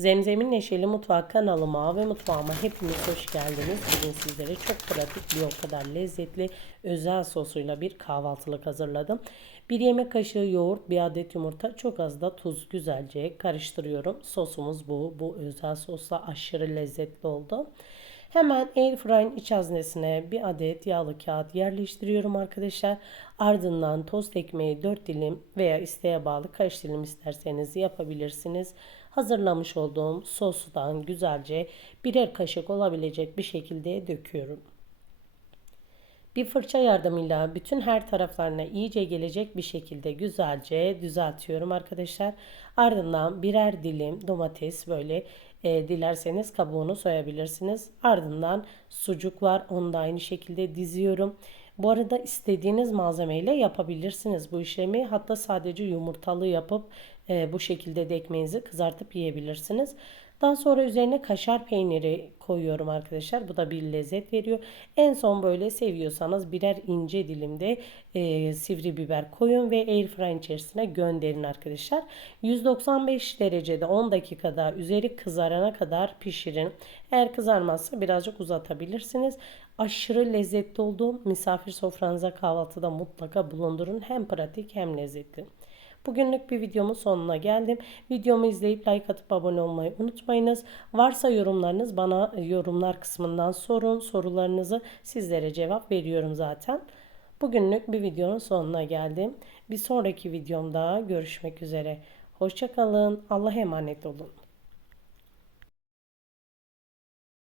Zemzem'in Neşeli Mutfağı kanalıma ve mutfağıma hepiniz hoş geldiniz. Bugün sizlere çok pratik bir o kadar lezzetli özel sosuyla bir kahvaltılık hazırladım. Bir yemek kaşığı yoğurt, bir adet yumurta, çok az da tuz güzelce karıştırıyorum. Sosumuz bu. Bu özel sosla aşırı lezzetli oldu. Hemen airfryer'ın iç haznesine bir adet yağlı kağıt yerleştiriyorum arkadaşlar. Ardından tost ekmeği 4 dilim veya isteğe bağlı kaç dilim isterseniz yapabilirsiniz. Hazırlamış olduğum sosdan güzelce birer kaşık olabilecek bir şekilde döküyorum. Bir fırça yardımıyla bütün her taraflarına iyice gelecek bir şekilde güzelce düzeltiyorum arkadaşlar. Ardından birer dilim domates böyle e, dilerseniz kabuğunu soyabilirsiniz. Ardından sucuk var. Onu da aynı şekilde diziyorum. Bu arada istediğiniz malzemeyle yapabilirsiniz bu işlemi. Hatta sadece yumurtalı yapıp e, bu şekilde de ekmeğinizi kızartıp yiyebilirsiniz. Daha sonra üzerine kaşar peyniri koyuyorum arkadaşlar. Bu da bir lezzet veriyor. En son böyle seviyorsanız birer ince dilimde e, sivri biber koyun ve airfryer içerisine gönderin arkadaşlar. 195 derecede 10 dakikada üzeri kızarana kadar pişirin. Eğer kızarmazsa birazcık uzatabilirsiniz. Aşırı lezzetli olduğu misafir sofranıza kahvaltıda mutlaka bulundurun. Hem pratik hem lezzetli. Bugünlük bir videomun sonuna geldim. Videomu izleyip like atıp abone olmayı unutmayınız. Varsa yorumlarınız bana yorumlar kısmından sorun. Sorularınızı sizlere cevap veriyorum zaten. Bugünlük bir videonun sonuna geldim. Bir sonraki videomda görüşmek üzere. Hoşçakalın. Allah'a emanet olun.